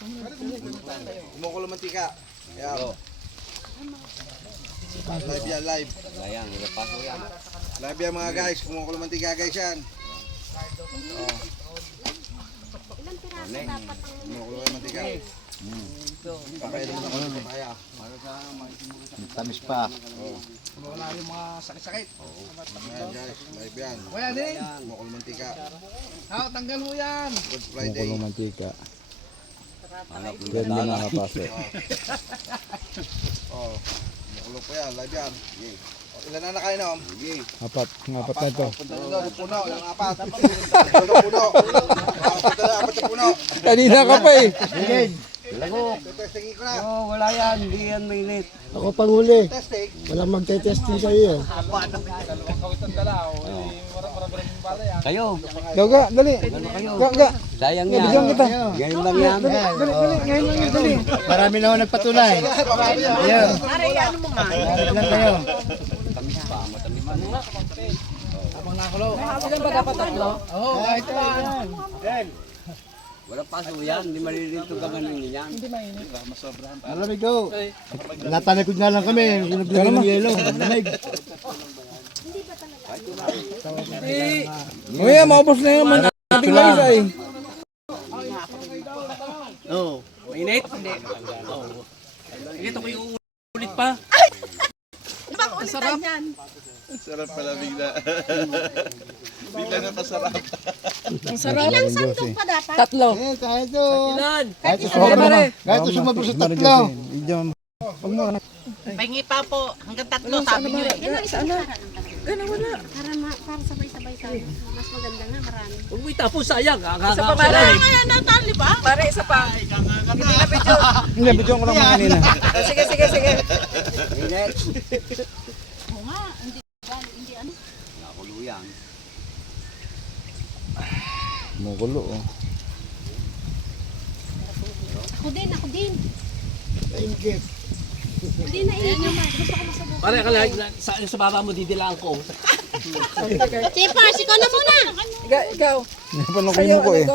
Kumukulo mantika. Yan. Live yan, live. Sayang, ilapaso yan. Live yan mga guys. Kumukulo mantika guys yan. Ilang piraso dapat ang... Kumukulo mantika. Pakaya naman ako ng papaya. Tamis pa. Wala yung mga sakit-sakit. Ayan guys, live yan. Kuya din. Kumukulo mantika. Tanggal mo yan. Good Friday. Kumukulong mantika. Hanap ng Yan yung nakapasok. Oh, kumukulo po yan, live yan. Ilan na nakainom? Apat na ito. Punta na doon, puno, yung apat. Puno. Punta na, apat na puno. Kanina ka pa eh. Testingin ko na. Oh, wala yan. Hindi yan mainit. Ako panghuli. Testing. Walang magte-testing kayo. Kayo. Gaga, dali. Gaga. Sayang yan. Bigyan kita. Ganyan lang yan. Dali, ngayon lang yun, dali. Marami na ako nagpatunay. Ayan. Pare, ano mo nga? Marami lang kayo. Tamis pa. Matamis pa. Ilan ba dapat tatlo? Oo, kahit lang. Wala paso yan. Hindi malilito ka ganun yan. Malamig daw. Natalikod na lang kami. Ginaglagan ng yelo. Malamig. Uy, maubos na yung mantika lang isa eh. Oo. Mainit? Hindi. Init ako yung ulit pa. Bang ulitan yan? Sarap pala bigla. Bigla na masarap. Ilang sandok pa dapat? Tatlo. Eh, kahit ito. Ilan? Kahit ito sumabra. Kahit ito sumabra sa tatlo. Huwag mo. Pahingi pa po, hanggang tatlo sabi niyo eh. Yan ang isang para. Gana wala. Para sabay-sabay tayo. Mas maganda nga, marami. Huwag mo itapos, sayang. Isa pa pala. Kaya natali ba? Pare, isa pa. Hindi, bidyo ko lang mga kanina. Sige, sige, sige. Oo nga, hindi ano. Nakulo yan. Kumukulo oh. Ako din. Hindi na iyon. Gusto ko masabot. Pare, sa baba mo didilaan ko. Chipars, ikaw na muna. Hindi pa lang kumuko eh.